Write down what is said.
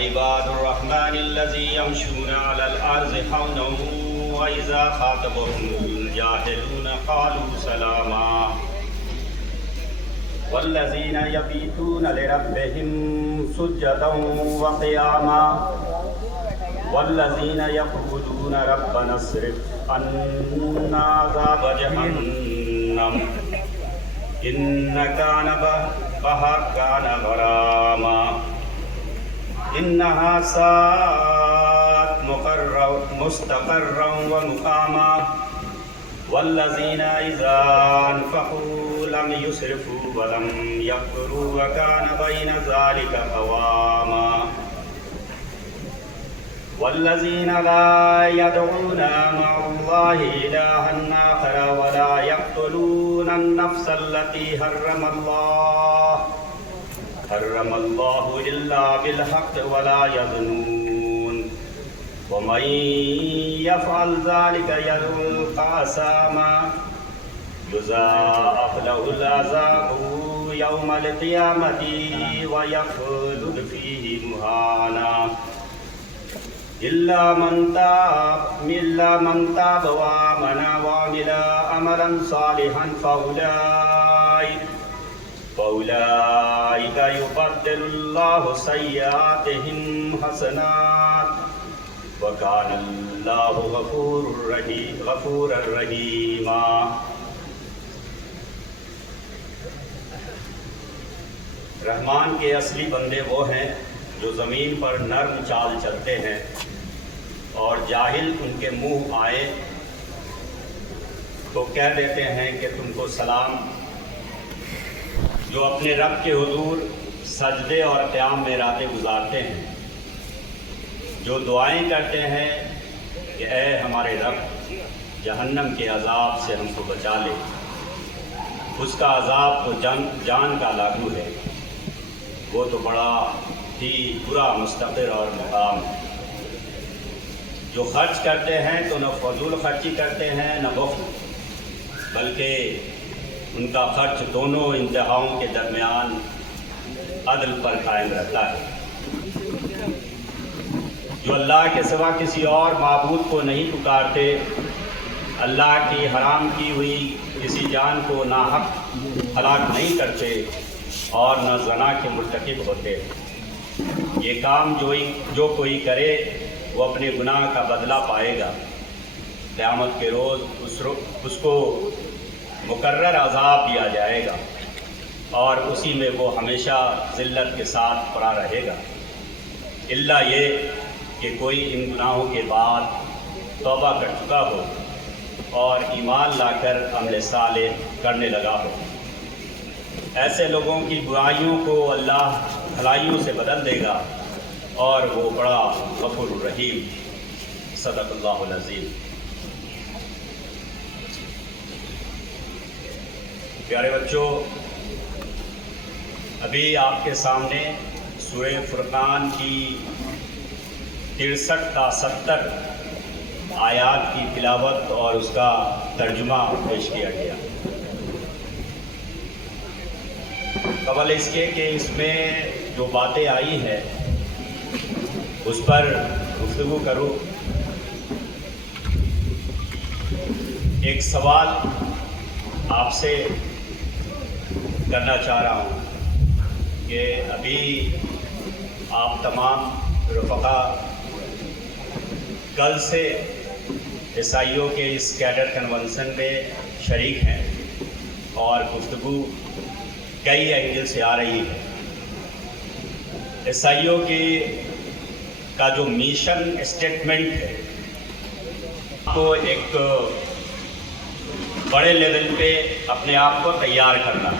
وعباد الرحمن الذين يمشون على الأرض هونا وإذا خاطبهم الجاهلون قالوا سلاما والذين يبيتون لربهم سجدا وقياما والذين يقولون ربنا اصرف عنا عذاب جهنم إن كان كان غراما إنها ساءت مستقرا ومقاما والذين إذا أنفقوا لم يسرفوا ولم يقتروا وكان بين ذلك قواما والذين لا يدعون مع الله إلها آخر ولا يقتلون النفس التي حرم الله إلا بالحق ولا يزنون ومن يفعل ذلك يلقى أثاما يضاعف له العذاب يوم القيامة ويخلد فيه مهانا إلا من تاب وآمن وعمل عملا صالحا فأولئك يبدل الله سيئاتهم حسنات وكان الله غفورا رحيما. رحمان کے اصلی بندے وہ ہیں جو زمین پر نرم چال چلتے ہیں اور جاہل ان کے منہ آئے تو کہہ دیتے ہیں کہ تم کو سلام، جو اپنے رب کے حضور سجدے اور قیام میں راتیں گزارتے ہیں، جو دعائیں کرتے ہیں کہ اے ہمارے رب جہنم کے عذاب سے ہم کو بچا لے، اس کا عذاب تو جان کا لاگو ہے، وہ تو بڑا ہی برا مستقر اور مقام ہے. جو خرچ کرتے ہیں تو نہ فضول خرچی کرتے ہیں نہ مفت، بلکہ ان کا خرچ دونوں انتہاؤں کے درمیان عدل پر قائم رہتا ہے. جو اللہ کے سوا کسی اور معبود کو نہیں پکارتے، اللہ کی حرام کی ہوئی کسی جان کو ناحق ہلاک نہیں کرتے اور نہ زنا کے مرتکب ہوتے. یہ کام جو کوئی کرے وہ اپنے گناہ کا بدلہ پائے گا. قیامت کے روز اس کو مقرر عذاب دیا جائے گا اور اسی میں وہ ہمیشہ ذلت کے ساتھ پڑا رہے گا، الا یہ کہ کوئی ان گناہوں کے بعد توبہ کر چکا ہو اور ایمان لا کر عمل صالح کرنے لگا ہو. ایسے لوگوں کی برائیوں کو اللہ بھلائیوں سے بدل دے گا اور وہ بڑا غفور الرحیم. صدق اللہ العظیم. پیارے بچوں، ابھی آپ کے سامنے سورہ فرقان کی 63 تا 70 آیات کی تلاوت اور اس کا ترجمہ پیش کیا گیا. قبل اس کے کہ اس میں جو باتیں آئی ہیں اس پر گفتگو کروں، ایک سوال آپ سے کرنا چاہ رہا ہوں کہ ابھی آپ تمام رفقا کل سے عیسائیوں کے اس کیڈر کنونشن میں شریک ہیں اور گفتگو کئی اینگل سے آ رہی ہے. عیسائیوں کا جو میشن اسٹیٹمنٹ ہے کو ایک بڑے لیول پہ اپنے آپ کو تیار کرنا.